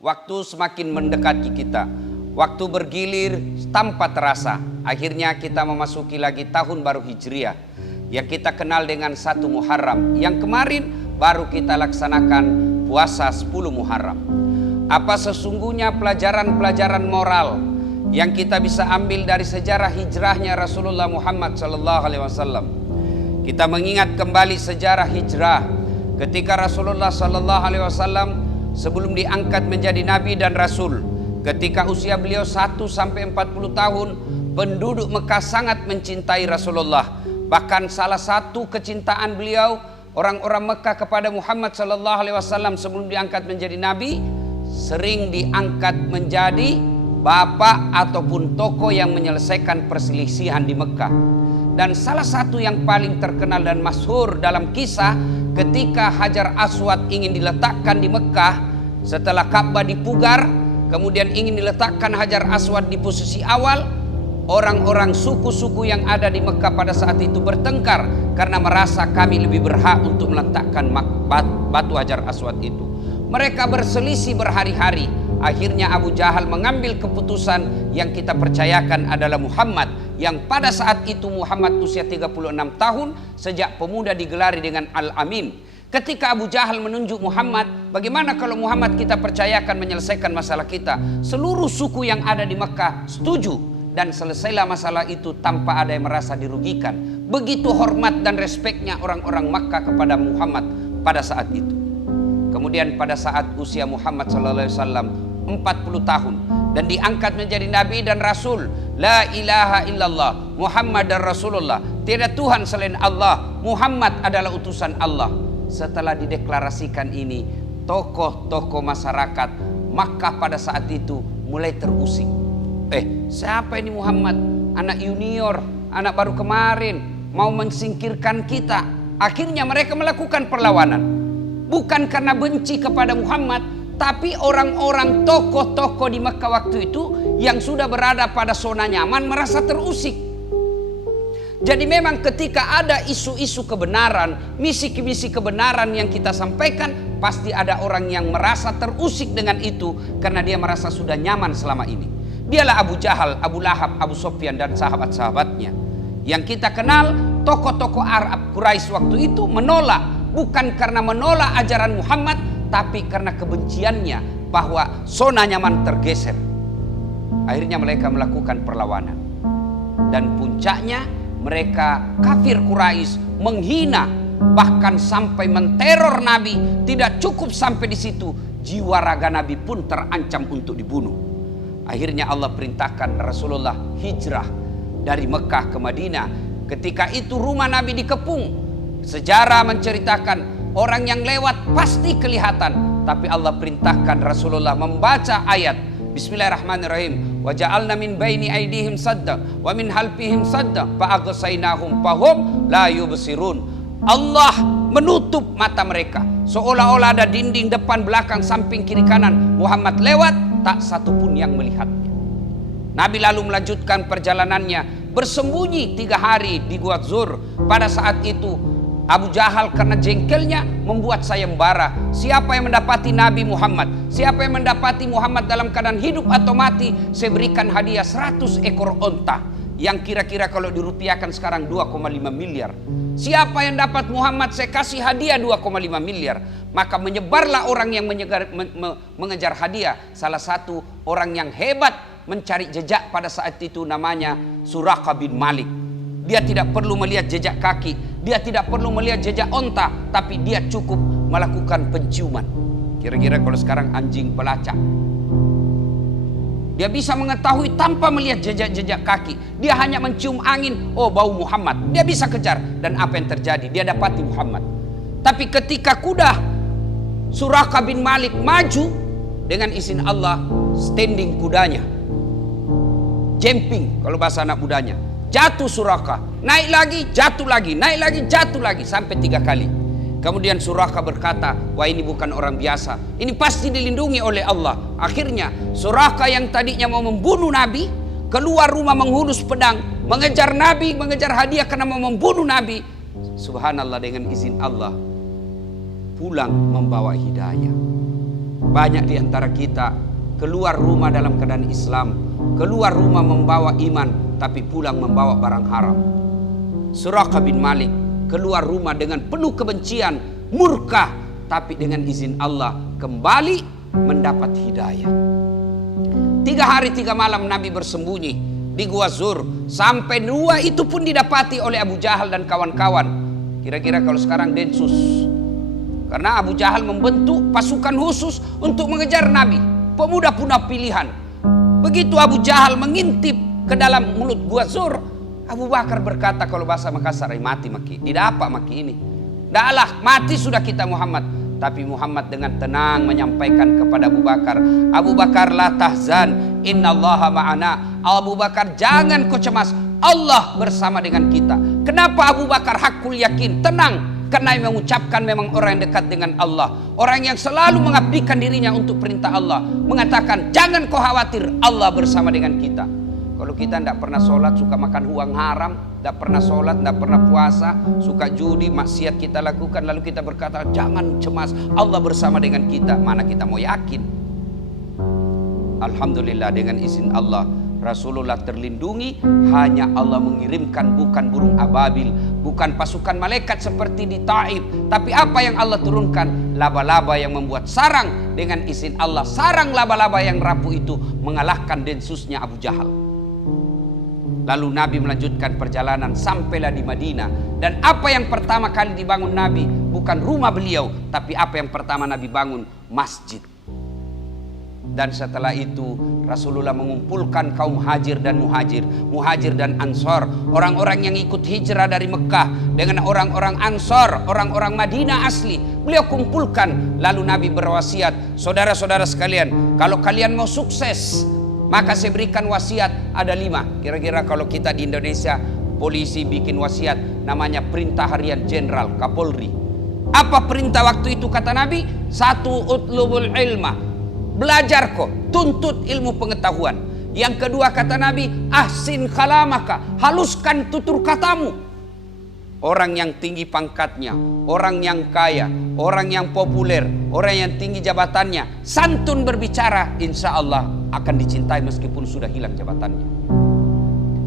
Waktu semakin mendekati kita. Waktu bergilir tanpa terasa. Akhirnya kita memasuki lagi tahun baru Hijriah, yang kita kenal dengan 1 Muharram. Yang kemarin baru kita laksanakan puasa 10 Muharram. Apa sesungguhnya pelajaran-pelajaran moral yang kita bisa ambil dari sejarah hijrahnya Rasulullah Muhammad SAW? Kita mengingat kembali sejarah hijrah ketika Rasulullah SAW sebelum diangkat menjadi nabi dan rasul. Ketika usia beliau 1 sampai 40 tahun, penduduk Mekah sangat mencintai Rasulullah. Bahkan salah satu kecintaan beliau, orang-orang Mekah kepada Muhammad SAW sebelum diangkat menjadi nabi, sering diangkat menjadi bapak ataupun tokoh yang menyelesaikan perselisihan di Mekah. Dan salah satu yang paling terkenal dan masyhur dalam kisah, ketika Hajar Aswad ingin diletakkan di Mekah setelah Ka'bah dipugar, kemudian ingin diletakkan Hajar Aswad di posisi awal, orang-orang suku-suku yang ada di Mekah pada saat itu bertengkar karena merasa kami lebih berhak untuk meletakkan batu Hajar Aswad itu. Mereka berselisih berhari-hari. Akhirnya Abu Jahal mengambil keputusan yang kita percayakan adalah Muhammad, yang pada saat itu Muhammad usia 36 tahun, sejak pemuda digelari dengan Al-Amin. Ketika Abu Jahal menunjuk Muhammad, bagaimana kalau Muhammad kita percayakan menyelesaikan masalah kita? Seluruh suku yang ada di Mekah setuju, dan selesailah masalah itu tanpa ada yang merasa dirugikan. Begitu hormat dan respeknya orang-orang Makkah kepada Muhammad pada saat itu. Kemudian pada saat usia Muhammad SAW 40 tahun dan diangkat menjadi nabi dan rasul, la ilaha illallah Muhammad dan Rasulullah, tiada Tuhan selain Allah, Muhammad adalah utusan Allah. Setelah dideklarasikan ini, tokoh-tokoh masyarakat Makkah pada saat itu mulai terusik. Siapa ini Muhammad? Anak junior, anak baru kemarin, mau mensingkirkan kita. Akhirnya mereka melakukan perlawanan. Bukan karena benci kepada Muhammad, tapi orang-orang tokoh-tokoh di Mekah waktu itu yang sudah berada pada zona nyaman merasa terusik. Jadi memang ketika ada isu-isu kebenaran, misi-misi kebenaran yang kita sampaikan, pasti ada orang yang merasa terusik dengan itu karena dia merasa sudah nyaman selama ini. Dialah Abu Jahal, Abu Lahab, Abu Sufyan dan sahabat-sahabatnya. Yang kita kenal, tokoh-tokoh Arab Quraisy waktu itu menolak, bukan karena menolak ajaran Muhammad, tapi karena kebenciannya bahwa zona nyaman tergeser. Akhirnya mereka melakukan perlawanan. Dan puncaknya mereka kafir Quraisy menghina, bahkan sampai menteror Nabi. Tidak cukup sampai di situ, jiwa raga Nabi pun terancam untuk dibunuh. Akhirnya Allah perintahkan Rasulullah hijrah dari Mekah ke Madinah. Ketika itu rumah Nabi dikepung. Sejarah menceritakan orang yang lewat pasti kelihatan, tapi Allah perintahkan Rasulullah membaca ayat Bismillahirrahmanirrahim. Wa ja'alna min baini aydihim sadda wa min halfihim sadda fa aghsaynahum fahum la yubsirun. Allah menutup mata mereka, seolah-olah ada dinding depan, belakang, samping, kiri, kanan. Muhammad lewat, tak satu pun yang melihatnya. Nabi lalu melanjutkan perjalanannya, bersembunyi 3 hari di Gua Zur. Pada saat itu Abu Jahal karena jengkelnya membuat sayembara. Siapa yang mendapati Nabi Muhammad, siapa yang mendapati Muhammad dalam keadaan hidup atau mati, saya berikan hadiah 100 ekor onta, yang kira-kira kalau dirupiahkan sekarang 2,5 miliar. Siapa yang dapat Muhammad, saya kasih hadiah 2,5 miliar. Maka menyebarlah orang yang mengejar hadiah. Salah satu orang yang hebat mencari jejak pada saat itu namanya Suraqah bin Malik. Dia tidak perlu melihat jejak kaki, dia tidak perlu melihat jejak onta, tapi dia cukup melakukan penciuman. Kira-kira kalau sekarang anjing pelacak, dia bisa mengetahui tanpa melihat jejak-jejak kaki. Dia hanya mencium angin, oh bau Muhammad, dia bisa kejar. Dan apa yang terjadi? Dia dapati Muhammad. Tapi ketika kuda Suraqah bin Malik maju, dengan izin Allah standing kudanya, jumping kalau bahasa anak mudanya, jatuh Suraqah, naik lagi, jatuh lagi, naik lagi, jatuh lagi, sampai 3 kali. Kemudian Suraqah berkata, wah ini bukan orang biasa, ini pasti dilindungi oleh Allah. Akhirnya Suraqah yang tadinya mau membunuh Nabi, keluar rumah menghunus pedang, mengejar Nabi, mengejar hadiah karena mau membunuh Nabi. Subhanallah, dengan izin Allah pulang membawa hidayah. Banyak di antara kita keluar rumah dalam keadaan Islam, keluar rumah membawa iman, tapi pulang membawa barang haram. Suraqah bin Malik keluar rumah dengan penuh kebencian, murka, tapi dengan izin Allah kembali mendapat hidayah. 3 hari 3 malam Nabi bersembunyi di Gua Zur, sampai 2 itu pun didapati oleh Abu Jahal dan kawan-kawan. Kira-kira kalau sekarang Densus, karena Abu Jahal membentuk pasukan khusus untuk mengejar Nabi, pemuda-pemuda pilihan. Begitu Abu Jahal mengintip ke dalam mulut Gua Zur, Abu Bakar berkata kalau bahasa Makassar, mati maki, tidak apa maki ini. Dahlah, mati sudah kita Muhammad. Tapi Muhammad dengan tenang menyampaikan kepada Abu Bakar, Abu Bakar la tahzan, innallaha ma'ana. Abu Bakar jangan kau cemas, Allah bersama dengan kita. Kenapa Abu Bakar hakul yakin, tenang? Karena mengucapkan memang orang yang dekat dengan Allah, orang yang selalu mengabdikan dirinya untuk perintah Allah, mengatakan jangan kau khawatir, Allah bersama dengan kita. Kalau kita tidak pernah sholat, suka makan uang haram, tidak pernah sholat, tidak pernah puasa, suka judi, maksiat kita lakukan, lalu kita berkata jangan cemas, Allah bersama dengan kita, mana kita mau yakin? Alhamdulillah dengan izin Allah Rasulullah terlindungi. Hanya Allah mengirimkan bukan burung ababil, bukan pasukan malaikat seperti di Taif, tapi apa yang Allah turunkan? Laba-laba yang membuat sarang dengan izin Allah. Sarang laba-laba yang rapuh itu mengalahkan densusnya Abu Jahal. Lalu Nabi melanjutkan perjalanan, sampailah di Madinah. Dan apa yang pertama kali dibangun Nabi bukan rumah beliau, tapi apa yang pertama Nabi bangun? Masjid. Dan setelah itu Rasulullah mengumpulkan kaum Hajir dan Muhajir dan Ansor, orang-orang yang ikut hijrah dari Mekah dengan orang-orang Ansor, orang-orang Madinah asli. Beliau kumpulkan. Lalu Nabi berwasiat, saudara-saudara sekalian, kalau kalian mau sukses, maka saya berikan wasiat ada 5. Kira-kira kalau kita di Indonesia, polisi bikin wasiat namanya perintah harian jenderal, Kapolri. Apa perintah waktu itu kata Nabi? 1, utlubul ilma, belajar kok, tuntut ilmu pengetahuan. Yang kedua kata Nabi, ahsin kalamaka, haluskan tutur katamu. Orang yang tinggi pangkatnya, orang yang kaya, orang yang populer, orang yang tinggi jabatannya, santun berbicara, insya Allah akan dicintai meskipun sudah hilang jabatannya.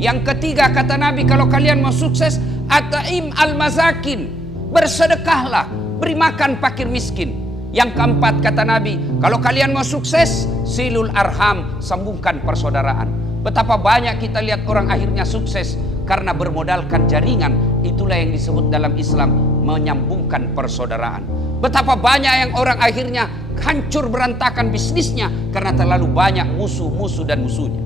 Yang ketiga kata Nabi, kalau kalian mau sukses, at'im al-mazakin, bersedekahlah, beri makan fakir miskin. Yang keempat kata Nabi, kalau kalian mau sukses, silul arham, sambungkan persaudaraan. Betapa banyak kita lihat orang akhirnya sukses karena bermodalkan jaringan. Itulah yang disebut dalam Islam menyambungkan persaudaraan. Betapa banyak yang orang akhirnya hancur berantakan bisnisnya karena terlalu banyak musuh-musuh dan musuhnya.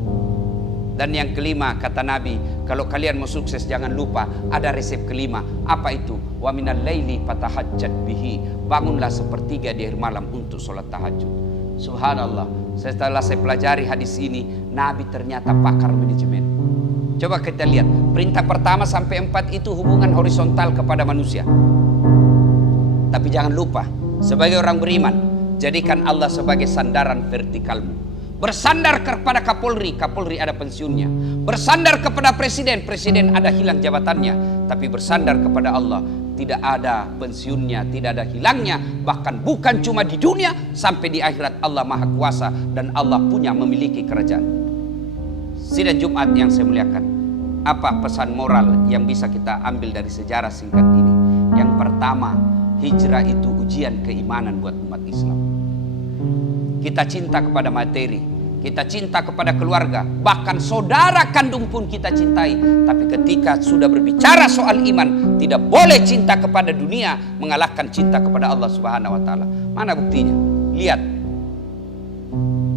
Dan yang kelima kata Nabi, kalau kalian mau sukses jangan lupa ada resep kelima. Apa itu? Wa minal laili fatahajjat bihi, bangunlah sepertiga di akhir malam untuk sholat tahajud. Subhanallah, setelah saya pelajari hadis ini, Nabi ternyata pakar manajemen. Coba kita lihat, perintah pertama sampai 4 itu hubungan horizontal kepada manusia. Tapi jangan lupa, sebagai orang beriman, jadikan Allah sebagai sandaran vertikalmu. Bersandar kepada Kapolri, Kapolri ada pensiunnya. Bersandar kepada Presiden, Presiden ada hilang jabatannya. Tapi bersandar kepada Allah, tidak ada pensiunnya, tidak ada hilangnya. Bahkan bukan cuma di dunia, sampai di akhirat Allah Maha Kuasa dan Allah punya memiliki kerajaan. Sidang Jumat yang saya muliakan, apa pesan moral yang bisa kita ambil dari sejarah singkat ini? Yang pertama, hijrah itu ujian keimanan buat umat Islam. Kita cinta kepada materi, kita cinta kepada keluarga, bahkan saudara kandung pun kita cintai. Tapi ketika sudah berbicara soal iman, tidak boleh cinta kepada dunia mengalahkan cinta kepada Allah Subhanahu wa taala. Mana buktinya? Lihat.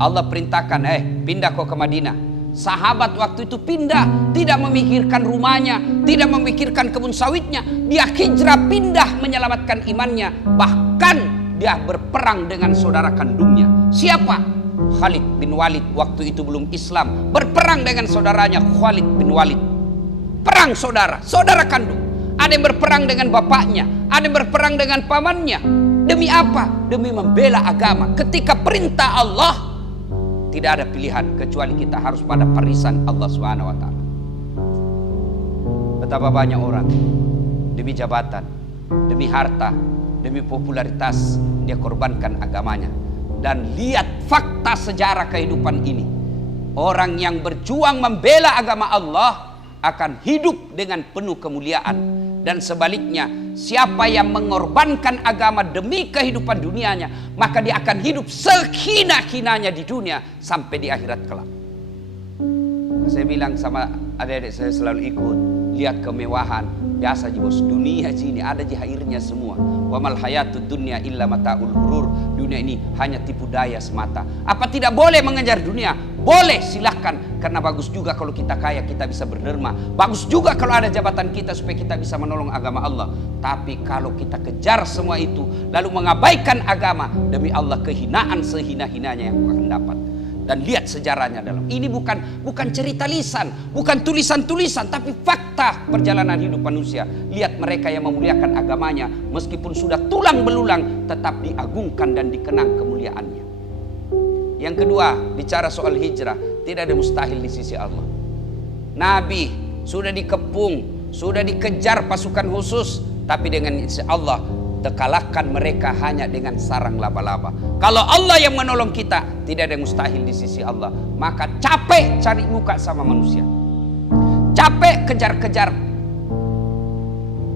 Allah perintahkan, pindah kau ke Madinah. Sahabat waktu itu pindah, tidak memikirkan rumahnya, tidak memikirkan kebun sawitnya. Dia hijrah pindah menyelamatkan imannya. Bahkan dia berperang dengan saudara kandungnya. Siapa? Khalid bin Walid waktu itu belum Islam. Berperang dengan saudaranya Khalid bin Walid. Perang saudara, saudara kandung. Ada yang berperang dengan bapaknya, ada yang berperang dengan pamannya. Demi apa? Demi membela agama. Ketika perintah Allah, tidak ada pilihan kecuali kita harus pada barisan Allah Subhanahu wa taala. Betapa banyak orang demi jabatan, demi harta, demi popularitas dia korbankan agamanya. Dan lihat fakta sejarah kehidupan ini. Orang yang berjuang membela agama Allah akan hidup dengan penuh kemuliaan. Dan sebaliknya, siapa yang mengorbankan agama demi kehidupan dunianya, maka dia akan hidup sehina-hinanya di dunia sampai di akhirat kelak. Saya bilang sama adik-adik saya selalu ikut, lihat kemewahan. Biasa aja bos, dunia ini ada di akhirnya semua. Wa mal hayatud dunya illa mataul ghurur. Dunia ini hanya tipu daya semata. Apa tidak boleh mengejar dunia? Boleh, silahkan. Karena bagus juga kalau kita kaya, kita bisa berderma. Bagus juga kalau ada jabatan kita supaya kita bisa menolong agama Allah. Tapi kalau kita kejar semua itu lalu mengabaikan agama, demi Allah kehinaan sehina-hinanya yang akan dapat. Dan lihat sejarahnya dalam ini bukan cerita lisan, bukan tulisan-tulisan, tapi fakta perjalanan hidup manusia. Lihat mereka yang memuliakan agamanya, meskipun sudah tulang belulang, tetap diagungkan dan dikenang kemuliaannya. Yang kedua, bicara soal hijrah, tidak ada mustahil di sisi Allah. Nabi sudah dikepung, sudah dikejar pasukan khusus, tapi dengan sisi Allah terkalahkan mereka hanya dengan sarang laba-laba. Kalau Allah yang menolong kita, tidak ada yang mustahil di sisi Allah. Maka capek cari muka sama manusia, capek kejar-kejar,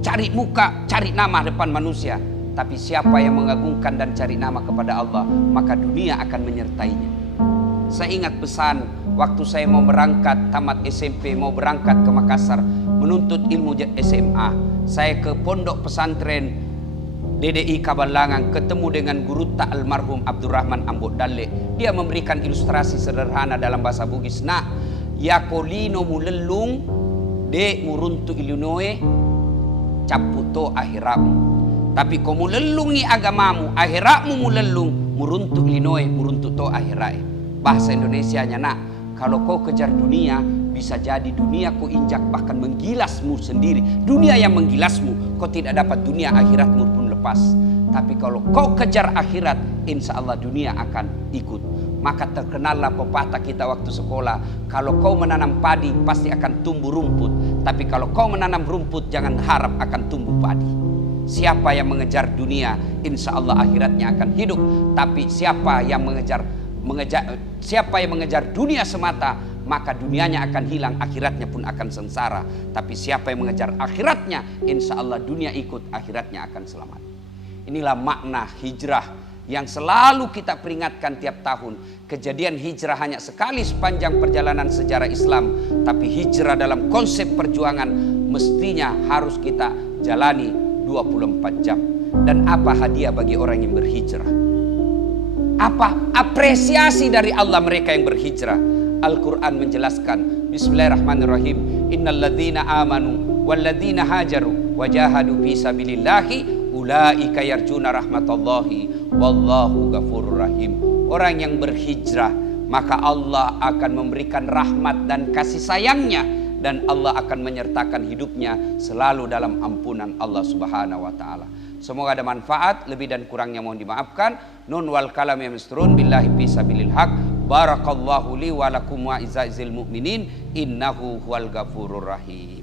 cari muka, cari nama depan manusia. Tapi siapa yang mengagungkan dan cari nama kepada Allah, maka dunia akan menyertainya. Saya ingat pesan waktu saya mau berangkat tamat SMP, mau berangkat ke Makassar menuntut ilmu SMA. Saya ke pondok pesantren DDI Kabalangan, ketemu dengan guru tak almarhum Abdurrahman Ambot Dalle. Dia memberikan ilustrasi sederhana dalam bahasa Bugis. Nak, yakolino mulelung de muruntu Illinois caputo akhiramu. Tapi kau mulelung ni agamamu, akhiratmu mulelung, muruntu Illinois, muruntu to akhirat. Bahasa Indonesianya, nak, kalau kau kejar dunia, bisa jadi dunia kau injak bahkan menggilasmu sendiri. Dunia yang menggilasmu, kau tidak dapat dunia, akhiratmu pun lepas. Tapi kalau kau kejar akhirat, insya Allah dunia akan ikut. Maka terkenallah pepatah kita waktu sekolah, kalau kau menanam padi pasti akan tumbuh rumput. Tapi kalau kau menanam rumput, jangan harap akan tumbuh padi. Siapa yang mengejar dunia, insya Allah akhiratnya akan hidup. Tapi siapa yang mengejar dunia semata, maka dunianya akan hilang, akhiratnya pun akan sengsara. Tapi siapa yang mengejar akhiratnya, insya Allah dunia ikut, akhiratnya akan selamat. Inilah makna hijrah yang selalu kita peringatkan tiap tahun. Kejadian hijrah hanya sekali sepanjang perjalanan sejarah Islam. Tapi hijrah dalam konsep perjuangan mestinya harus kita jalani 24 jam. Dan apa hadiah bagi orang yang berhijrah? Apa apresiasi dari Allah mereka yang berhijrah? Al-Quran menjelaskan, Bismillahirrahmanirrahim, Innalladzina amanu walladzina hajaru wajahadu fi sabilillahi ulaika yarjuna rahmatallahi wallahu ghafurur rahim. Orang yang berhijrah, maka Allah akan memberikan rahmat dan kasih sayangnya, dan Allah akan menyertakan hidupnya selalu dalam ampunan Allah Subhanahu wa taala. Semoga ada manfaat, lebih dan kurangnya mohon dimaafkan. Nun wal kalam yamsturun billahi fi sabilil haq. Barakallahu li wa lakum wa izza'il mu'minin innahu huwal ghafurur rahim.